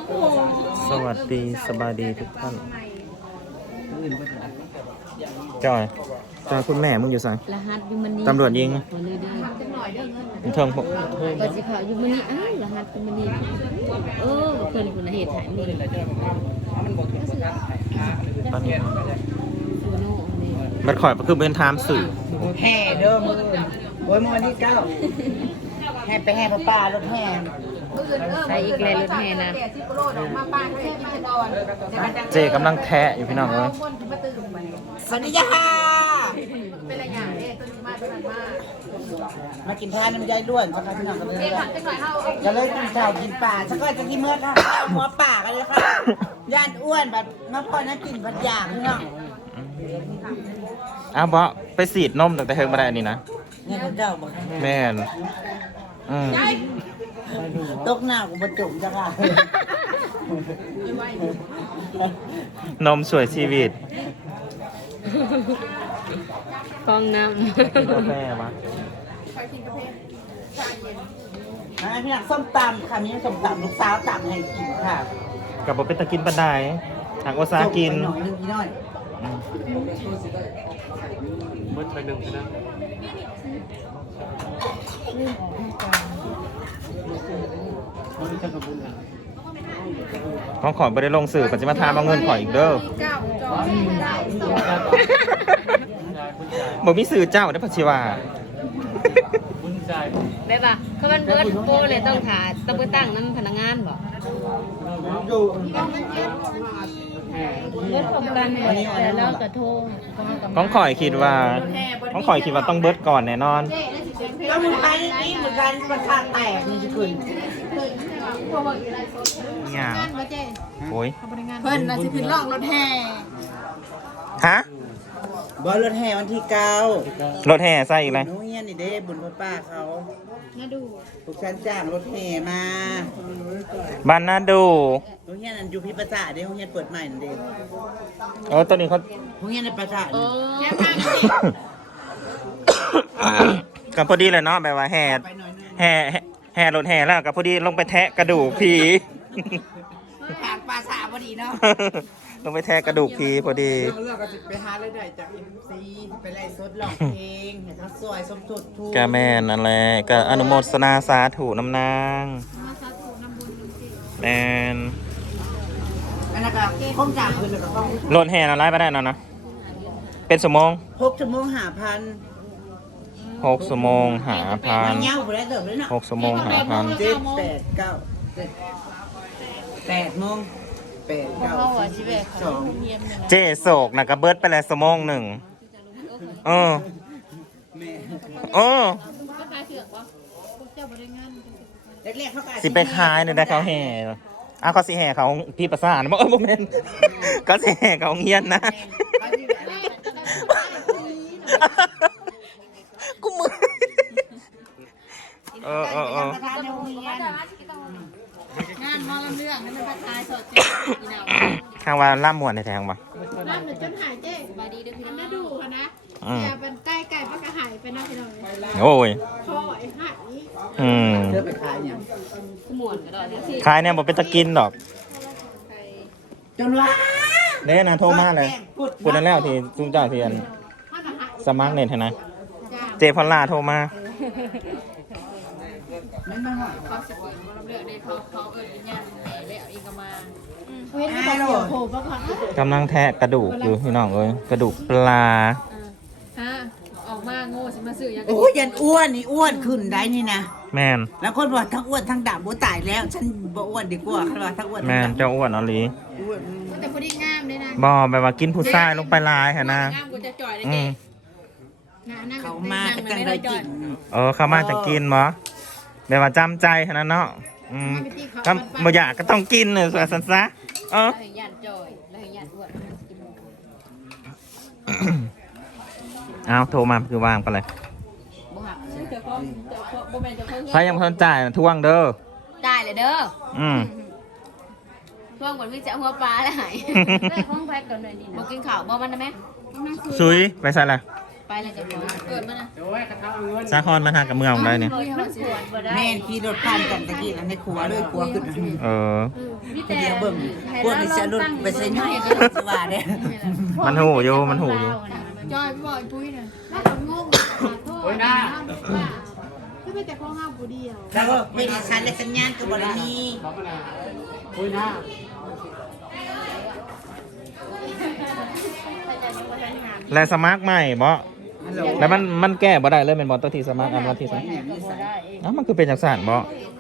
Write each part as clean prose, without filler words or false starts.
สวัสดีสบายดีทุกท่านจอยคุณแม่มึงอยู่ไสรหัสยูมันนี่ตำรวจยิงเทิงพวกก็สิเขายูมันนี่อ้าวรหัสยูมันนี่เพิ่นคุณเหตุถ่ายมือตอนนี้ซูโน่นี่มันข่อยก็คือเป็นไทม์สื่อแห่เด้อมือโอ้ยวันที่9แห่ไปแห่ป้ารถแห่ใส่อีกแล้วรถแห่นะเจกำลังแทะอยู่พี่น้องเอ้ยสวัสดีจ้ามากินทานน้ำยายล้วนสักครั้งพี่น้องกันเลยจะเลยกินข้าวกินปลาสักก็จะกินเมื่อค่ะหัวป่ากันเลยค่ะย่านอ้วนแบบมาพอนะกินผัดยางพี่น้องอ้าวบ่ไปสีดนมตั้งแต่เฮิงมาได้อันนี้นะเนี่ยเขาเจ้าบอกแม่นตกหน้ากูประจุจ้าค่ะนมสวยชีวิตกองน้กาแฟวะพี่น้องส้มตำค่ะมีส้มตำลูกสาวตำให้กินค่ะกับบ่เป็นตะกินปานใดทางโอซากินหน่อยนึงพี่น้อยเบิดไปหนึ่งนะของขอไปได้ลงสื่อปัจจุบันทามเอาเงินขออีกเด้อบอกมีสื่อเจ้าได้อพัชิวาำแบบว่าเขามันเบิร์ดโปเลยต้องถ่ายต้องไปตั้งน้ำพนักงานบ่เบิร์ดพร้อมกันแล้วกระโทงของข่อยคิดว่าต้องเบิดก่อนแน่นอนแล้วมึงไปนี่เหมือนกันประสาทแตกนี่จะขึ้นเนี่ยโอ้ยเพิ่นน่ะสิขึ้นล่องรถแห่ฮะบอลรถแห่วันที่9 รถแห่ใส่อีกเลยน้องเฮียนี่เด้บุญพ่อป้าเขาน่าดูทุกชั้นจ้างรถแห่มาบ้านน่าดูน้องเฮียนั่นอยู่พิประสาทเด้น้องเฮียเปิดใหม่นั่นเด้ตอนนี้เขาน้องเฮียในประสาทกับพอดีเลยเนาะแบบว่าแห่รถแห่แล้วกับพอดีลงไปแทะกระดูกผีปากปลาสาพอดีเนาะลงไปแทะกระดูกผีพอดีเรื่องก็จะไปหารายได้จากอินซีไปไล่สดร้องเพลงเห็นเขาสวยสมทบทุนกาแม่นนั่นแหละก็อนุโมทนาสาธุน้ำนางแมนอันนั้นก็คงจ่างคืนแล้วก็ต้องรถแห่อะไรไปได้เนาะนะเป็นสมง 6 ชั่วโมง5,000 6 ชั่วโมงหาพันมันยาวบ่ได้เติมเลยเนาะ 6 ชั่วโมงหาพัน 7 8 9 8 โมง8 9 2 เจ๊โศกนะกระเบิดไปแล้วสมองหนึ่งเออแรกๆเขาก็สิไปขายเนี่ยได้เขาแห่เขาสิแห่เขาพี่ประสานบอกโมเมนก็สิแห่เขาเงียนนะกูมือเอองานมอลำเรื่องให้มันประทายสดเจ๊อีหนาวข้างว่าล่ามวนในแทงปะน้ำหนึ่งจนหายเจ๊สบายดีเด้อพี่น้องน่าดูค่ะนะอย่าเป็นใกล้ๆมันก็หายไปนะพี่น้องโอ้ยคอไอ้หายเธอไปขายเนี่ยขมวนก็ได้ที่ขายเนี่ยบอกเป็นตะกินดอกจนว่าเนี่ยนะโทรมาเลยพูดนั่นแล้วที่จุ้มเจ้าเทียนสมัครเน็ตให้นะเจพอลล่าโทรมาไม่มาหน่อยเขาสิกินมอลำเรื่องในเขาเอิญวิญญาณแล้วอีกก็มาเว้นไปแล้วโผล่ปะคะกำลังแทะกระดูกอยู่พี่น้องเอ้ยกระดูกปลาฮะออกมาโง่สิมาซื้อยังโอ้ยยันอ้วนนี่อ้วนขึ้นได้นี่นะแมนแล้วคนบอกทั้งอ้วนทั้งดำบ่ตายแล้ว ฉันบ่อ้วนดีกว่าเขาบอกทั้งอ้วนแมนเจ้าอ้วนเอาหลีอ้วนแต่พอดีงามเลยนะบอแบบว่ากินผู้ชายลงไปลายค่ะนะงามกูจะจ่อยเลยอืเจ๊มเขามาจังได้กินเข้ามาจะกินมั้แบบว่าจำใจขนาดเนาะถ้าบ่อยากก็ต้องกินเลยสันซะแล้วให้ญาติจ่อยแล้วให้ญาติอ้วนกินเอาโทรมาคือวางไปเลยบ่หักเจ้าของบ่แม่นเจ้าของใครยังไม่ทันจ่ายทวงเด้อได้เลยเด้ออืมช่วงก่อนพี่จะเอาหัวปลาแล้วหายห้องแพ็กก่อนเลยนี่นะบ่กินข้าวบ่มันนะแม่ซุยไปใส่เลยไปแล้วจะเกิดมานะสาครมาหากับเมืองของได้เนี่ยมันสวนบ่ได้แม่ขี่รถผ่านกันตะกี้ในครัวเลยครัวขึ้นเออเดี๋ยวเบิ่งพวกนี้จะรถไปใส่น้อยสว่าเด้มันหูอยู่มันหูอยู่จอยบ่อยปุ้ยน่ะแล้วก็งงขอโทษนะคือเป็นแต่ข้อห้ามผู้เดียวแล้วก็เป็นสัญและสัญญาณก็บ่ได้มีและสมัครใหม่บ่แล้วมันแก้บ่ได้เลยเป็นบ่ตัวที่สมัครอันว่าที่สมัครอ้าวมันคือเป็นจังซั่นบ่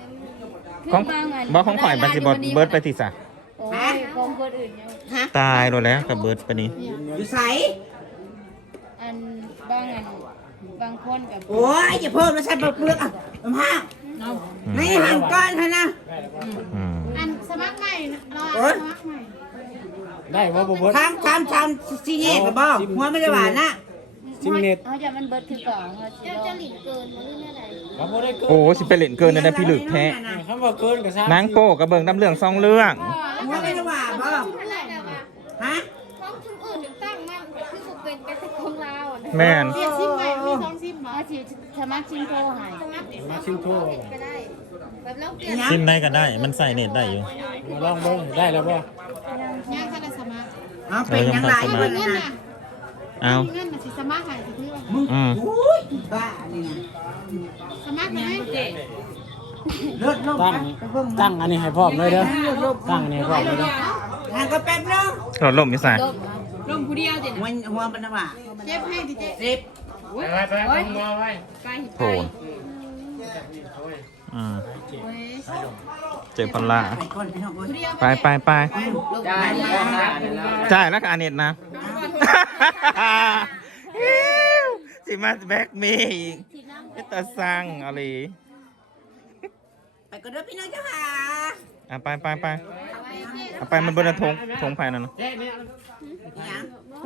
ของข่อยบัดสิบ่เบิดไปที่ซะโอ้ยของคนอื่นยังตายโดนแล้วกับเบิดไปนี้อยู่ไสอันบางคนกับโอ้ยอย่าเพิ่มแล้วใส่เปลือกอ่ะห้าไม่หันก้อนเถอะนะอืมอันสมัครใหม่รอสมัครใหม่ได้ว่าบ่เบิดทำซีเน็ตหรือเปล่าหัวไม่ได้หวานนะซิมเน็ตเขาจะมันเบิดคือก่อนเขาสิจะหลีกเกินมาเรื่องอะไรเขาบ่ได้เกินโอ้สิไปเล่นเกินได้พี่ลึกแท้คำว่าเกินก็ซ้ำนางโป้กับเบิ่งน้ำเรื่อง2เรื่องหัวไม่ได้หวานเปล่าอะไรนะวะฮะของชุมอื่นถึงตั้งมันคือบ่เป็นไปแต่ของเราแม่นเปลี่ยนซิมใหม่มี2ซิมบ่เขาสิสมัครชิงโทรให้มาซิมโทรก็ได้แบบเราเปลี่ยนซิมได้ก็ได้มันใส่เน็ตได้อยู่มาลองเบิ่งได้แล้วบ่ย่างคันสมัครเอาเป็นยังไงมีมันเงินนะน่ะเอามีเงินน่ะสิสมัครให้สิคือว่าอืมอุ้ยบ้านี่นะสมัครไหมเลิศลงตั้งอันนี้ให้พร้อมเลยเด้อตั้งอันนี้ให้พร้อมเลยเด้อทางก็แป๊บนึงโดดล่มอยู่ใส่หัวมันนะว่าเจ็บให้ดิเจ๊เจ็บไปมาไว้โผล่อืมเจ็บพันละไปก่อนพี่น้องเอ้ยไปจ่ายแล้วก็อันเน็ตนะสิมาแบกเมย์อีกเป็นตาสั่งอะไรไปก่อนเด้อพี่น้องเจ้าค่ะอ่ะไปเอาไปมันบนทงภายนั่นนะยัง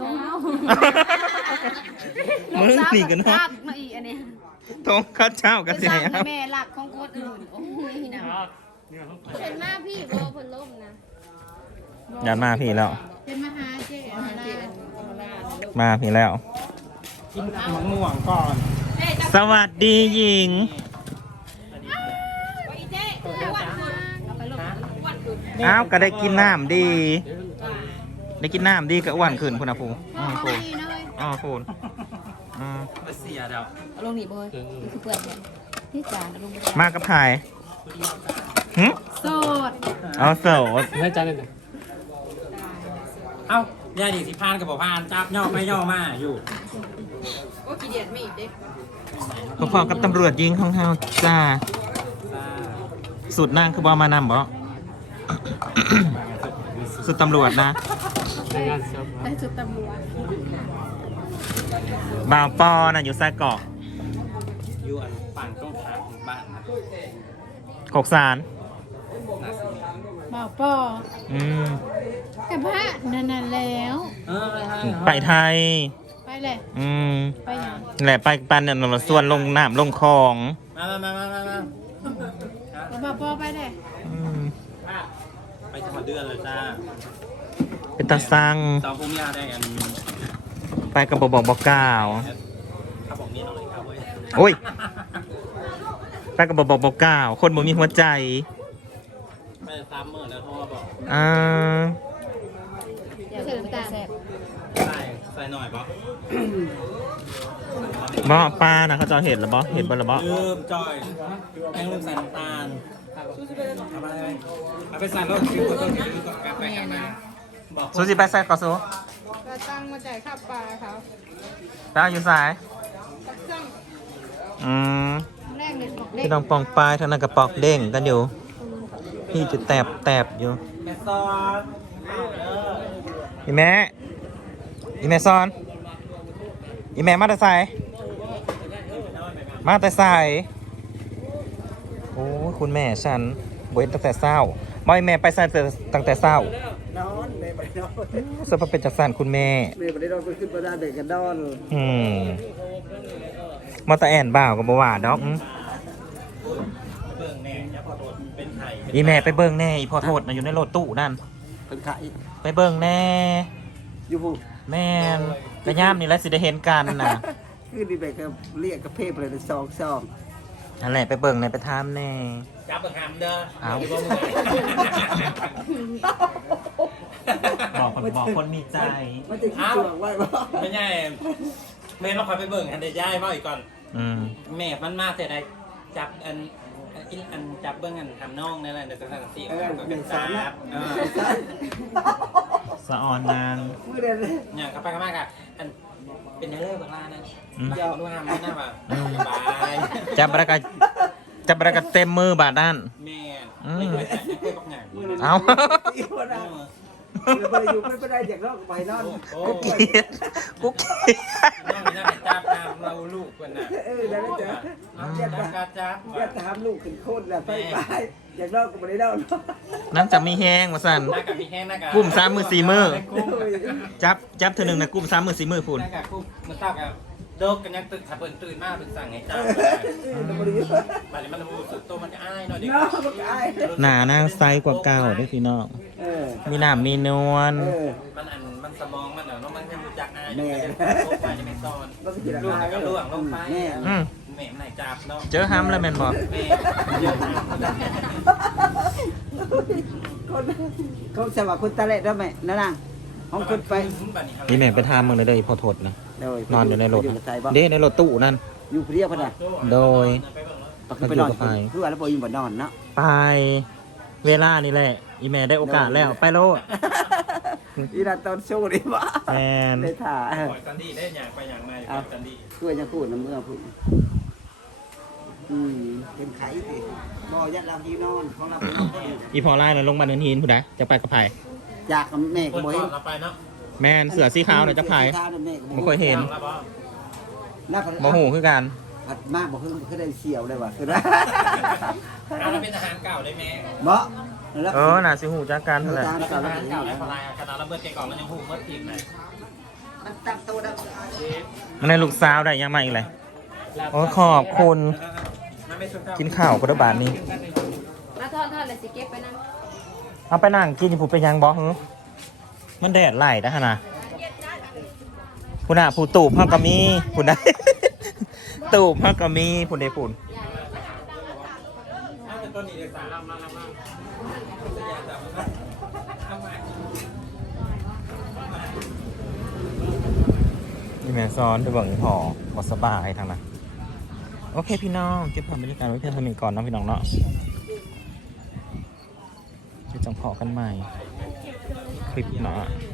มึงนี่กันเนาะมาอีอันนี้ทงข้าวเจ้ากันสิครับแม่หลักของคนอื่นโอ้ยนะเป็นมาพี่บ่เพิ่นล้มนะยันมาพี่แล้วเป็นมาหาเจ๊อะไรมาพี่แล้วกินมะม่วงก่อนสวัสดีหญิงอ้าวก็ได้กินน้ำดี ได้กินน้ำดีก็อ้วนขึ้นคุณอาภูโคนโคนเสียดาวลงนี่บ่เฮ้ยคือเปิดเนี่ยนี่จานลงมากับถ่ายหึโสดเอาโสดให้จานนึงเอ้าย่าดิสิพานกับบ่พานจับย่อไม่ย่อมาอยู่พอๆกับตำรวจยิงของเฮาจ้าสุดนางคือบอมานำบ่ สุดตำรวจนะในงานเสิร์ฟได้จุดตำรวจบ่าวปอน่ะอยู่ไส้เกาะอยู่อันฝั่งตรงทางของบ้านนะกกสารบ่าวปออืมกับพระนั่นแล้วไปไทยไปเลยอืมไปยังแหละไปปันเนี่ยเราส่วนลงน้ำลงคลองมาบ่าวปอไปเลยอืมไปจังหวัดเดือนเลยจ้าเป็นตาสังสองภูมิยาได้กันไปกับบอกกล่าวครับผมนี่หน่อยครับเว้ยโอ้ย ไปกับบอกกล่าว คนบ่มีหัวใจไม่ซ้ำเมื่อแล้วเพราะว่าบอกอ่าเดี๋ยวคือตาแซ่บใส่หน่อยบอกบ่ปลาน่ะเขาจะเอาเห็ดหรือบ่เห็ดบ่หรือบ่ลืมจอยแป้งลืมใส่น้ำตาลเอาไปเลยเอาไปใส่รถคิวก็คิวก็กลับไปกลับมาบอกซูสิไปใส่ก่อนซูก็ตั้งมาจ่ายค่าปลาเขาไปเอาอยู่สายตักเครื่องอืมแรกเลยบอกเด็กพี่น้องปองปลายทางนั้นกระปอกเด้งกันอยู่ พี่จะแตบอยู่แม่ซอนอีแม่อีแม่ซอนอีแม่มาแต่ใส่มาแต่ใส่โอ้ยคุณแม่ฉันบ่เห็นตั้งแต่เช้าบ่ให้แม่ไปใส่ตั้งแต่เช้านอนเมย์ไปนอนสภาพเป็นจักสันคุณแม่เมย์ไปนอนไปขึ้นมาได้เด็กกันนอนมาตาแอนบ่าวกับบ่ว่าดอกเบิ่งแน่ยักษ์พอโดนเป็นไข่อีแม่ไปเบิ่งแน่อีพอโทษนะอยู่ในรถตู้นั่นเป็นไข่ไปเบิ่งแน่อยู่ผู้แม่นกระย่ามนี่แหละสิได้เห็นกันน่ะคือดีไปก็เรียกกระเพาะเลยซองนั่นแหละไปเบิ่งในไปทามแน่จับเปิดหามเด้อเอาดี๋ยวมือบอกคนมีใจมันจะคิดตัวไว้บ่ไม่ใช่แม่เราคอยไปเบิ่งอันเดียย้ายมาอีกก่อน แม่มันมาเสียดายจับอันจับเบื้องอันทำน่องนั่นแหละเดี๋ยวจะสั่งสีก็เป็นซับสะออนนางมือเดียวเลยเนี่ยเข้าไปเข้ามากอ่ะอันเป็นเนื้อเลือดบางร้านนะอยากรู้ห้ามไม่น่าแบบบายจับประกาศเต็มมือบาดด้านแม่ไม่เคยแต่ไม่เคยบอกงานเอาอีกคนละเราไปอยู่ไม่ได้จากนอกไปนอนกูเกลียดกูเกลียดน้องมีหน้าจับเราลูกคนน่ะแล้วจะจับจะถามลูกขึ้นโคตรแล้วไปจากนอกก็ไม่ได้เล่าน้ำจะมีแห้งมาสั่นหน้ากับมีแห้งหน้ากับกุ้ม3 มือ 4 มือจับเธอหนึ่งนะกุ้ม3 มือ 4 มือพูนหน้ากับกุ้มมันตากับโดกกันยังตื่นมากเป็นสั่งไงจับบัดนี้มันรู้สึกตัวมันจะอ้ายหน่อยดิหนานางไซกว่าเก่าด้วยพี่น้องมีหนามมีนวลมันสมองมันเดี๋ยวน้องมันยังรู้จักอ้ายอยู่โลกไปจะไม่ซ่อนลูกก็ล่วงลงไปแม่มันไหนจับเนาะเจอห้ำแล้วแมนบอกแม่เยอะนะเขาสวัสดิ์คุณตาเล็ดได้ไหมนั่นน่ะห้องคุณไปนี่แม่ไปทำมึงเลยพอทดนะนอนอยู่ในรถเด้ในรถตู้นั่นอยู่เรียกพอดีโดยไปนอนคือว่าแล้วพออยู่บ่นอนเนาะไปเวลานี่แหละอีแม่ได้โอกาสแล้วไปโลดอีนาตอนโชว์ดีวะแมนได้ถ่าปล่อยซันดี้ได้อย่างไปอย่างมาซันดี้ช่วยจะพูดน้ำเมื่อพูดเป็นไข่สิบ่ยัดลำที่นอนของเราเป็นนอนอีพอไล่แล้วลงมาเนินหินผู้ใดจะไปกับไผ่จากแม่ก็คนบ่ก่เห็อน นเราไปเนาะแมนเสือสีขาวน่ะจะไผ่ไม่ค่อยเห็นบ่หูคือกันผัดมากบ่คือได้เสียวเลยว่ะคือเราเป็นทหารเก่าได้ไหมบ่น่ะสิหูจักกันเท่าไหร่เราเป็นทหารเก่าแล้วพลายขนาดเราเบิดเกก่อนเรายังหูเมื่อทีมไหนมันตั้งตัวได้มันในลูกสาวได้ยังมาอีกเลยโอ้ขอบคุณกินข้าวกระบาดนี้มาทอดเลยสิเก็บไปนั่นเอาไปนั่งกินผู้เป็นยังบอกมันแดดไหลนะฮะนะผู้น่ะผู้ตูบห้ากมีผู้น่ะ ตูบห้ากมีผู้ใดผู้นี่แม่ซ้อนไปบอกอีพอบอสบายทางนั้นโอเคพี่น้องเก็บภาพบรรยากาศไว้เพียงเท่านี้ก่อนนะพี่น้องเนาะจะจังพอกันใหม่คลิปหน้า